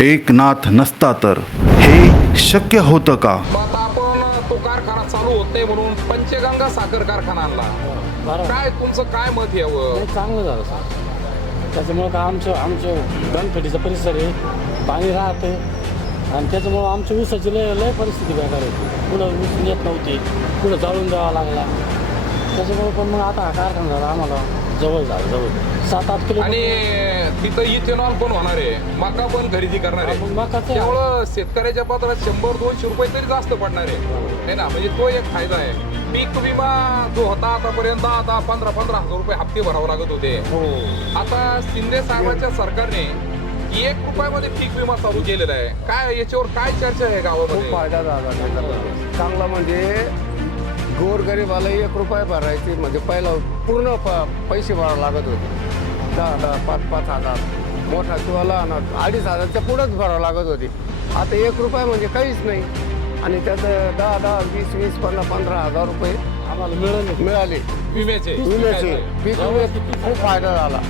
एकनाथ नसता तर हे शक्य होतं का? आता आपण तो कारखाना चालू होत नाही म्हणून पंचगंगा साखर कारखाना आणला. काय तुमचं काय मत यावं? नाही, चांगलं झालं सर. त्याच्यामुळं का आमचं गणपतीचा परिसर आहे, पाणी राहते आणि त्याच्यामुळं आमच्या ऊसाची लय परिस्थिती बेकार होती. पुढं ऊस नेत नव्हती, पुढं जाळून द्यावा लागला. त्याच्यामुळे पण मग आता हा कारखाना झाला आम्हाला जवळ 7-8 किलो. आणि तिथं इथेनॉल पण होणार आहे, मका पण खरेदी करणार आहे. मकाचं त्यामुळं शेतकऱ्याच्या पात्रात 100-200 रुपये तरी जास्त पडणार आहे ना. म्हणजे तो एक फायदा आहे. पीक विमा जो होता आतापर्यंत, आता 15-15 हजार रुपये हप्ते भरावे लागत होते. हो. आता शिंदे साहेबांच्या सरकारने 1 रुपयामध्ये पीक विमा चालू केलेला आहे. काय याच्यावर काय चर्चा आहे खूप गावामध्ये? फायदा झाला त्याचा. चांगला म्हणजे गोरगरीबाला 1 रुपया भरायची म्हणजे पहिला पूर्ण पैसे भरावे लागत होते. 10,000, 5-5 हजार, मोठा किंवा लहान 2,500च्या पुढंच भरावं लागत होती. आता 1 रुपया म्हणजे काहीच नाही. आणि त्याचं 10-10, 20-20, 15-15 हजार रुपये आम्हाला मिळाले. मिळाले विम्याचे विम्याचे. पीक विम्याचे खूप फायदा झाला.